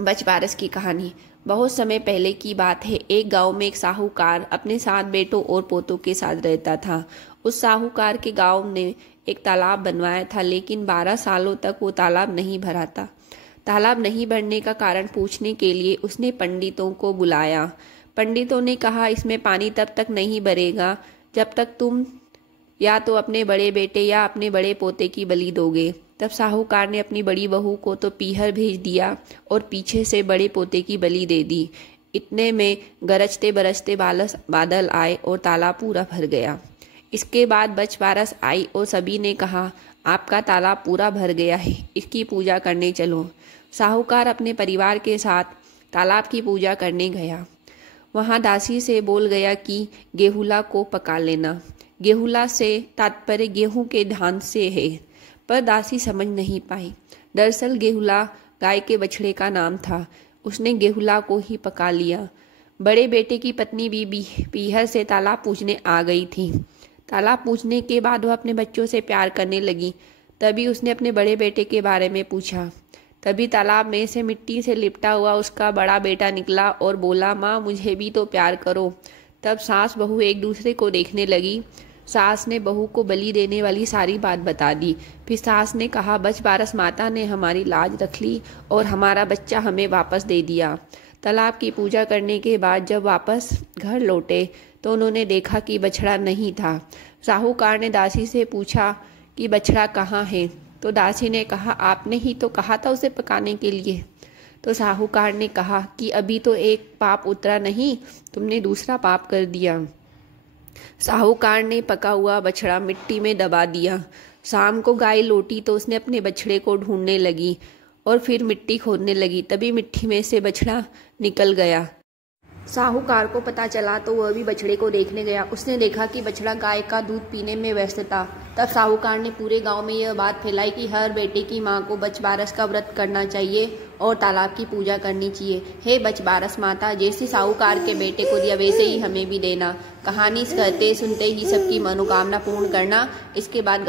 बचबारस की कहानी। बहुत समय पहले की बात है। एक गांव में एक साहूकार अपने 7 बेटों और पोतों के साथ रहता था। उस साहूकार के गांव ने एक तालाब बनवाया था, लेकिन 12 सालों तक वो तालाब नहीं भरा था। तालाब नहीं भरने का कारण पूछने के लिए उसने पंडितों को बुलाया। पंडितों ने कहा, इसमें पानी तब तक नहीं भरेगा जब तक तुम या तो अपने बड़े बेटे या अपने बड़े पोते की बलि दोगे। तब साहूकार ने अपनी बड़ी बहू को तो पीहर भेज दिया और पीछे से बड़े पोते की बलि दे दी। इतने में गरजते बरसते बादल आए और तालाब पूरा भर गया। इसके बाद बचबारस आई और सभी ने कहा, आपका तालाब पूरा भर गया है, इसकी पूजा करने चलो। साहूकार अपने परिवार के साथ तालाब की पूजा करने गया। वहां दासी से बोल गया कि गेहुला को पका लेना। गेहुला से तात्पर्य गेहूं के धान से है, पर दासी समझ नहीं पाई। दरअसल गेहुला गाय के बछड़े का नाम था। उसने गेहुला को ही पका लिया। बड़े बेटे की पत्नी भी पीहर से तालाब पूजने आ गई थी। तालाब पूजने के बाद वह अपने बच्चों से प्यार करने लगी। तभी उसने अपने बड़े बेटे के बारे में पूछा। तभी तालाब में से मिट्टी से लिपटा हुआ उसका बड़ा बेटा निकला और बोला, माँ मुझे भी तो प्यार करो। तब सास बहू एक दूसरे को देखने लगी। सास ने बहू को बलि देने वाली सारी बात बता दी। फिर सास ने कहा, बचबारस माता ने हमारी लाज रख ली और हमारा बच्चा हमें वापस दे दिया। तालाब की पूजा करने के बाद जब वापस घर लौटे तो उन्होंने देखा कि बछड़ा नहीं था। साहूकार ने दासी से पूछा कि बछड़ा कहाँ है? तो दासी ने कहा, आपने ही तो कहा था उसे पकाने के लिए। तो साहूकार ने कहा कि अभी तो एक पाप उतरा नहीं, तुमने दूसरा पाप कर दिया। साहूकार ने पका हुआ बछड़ा मिट्टी में दबा दिया। शाम को गाय लौटी तो उसने अपने बछड़े को ढूंढने लगी और फिर मिट्टी खोदने लगी। तभी मिट्टी में से बछड़ा निकल गया। साहूकार को पता चला तो वह भी बछड़े को देखने गया। उसने देखा कि बछड़ा गाय का दूध पीने में व्यस्त था। तब साहूकार ने पूरे गांव में यह बात फैलाई कि हर बेटे की मां को बचबारस का व्रत करना चाहिए और तालाब की पूजा करनी चाहिए। हे बचबारस माता, जैसे साहूकार के बेटे को दिया वैसे ही हमें भी देना। कहानी कहते सुनते ही सबकी मनोकामना पूर्ण करना। इसके बाद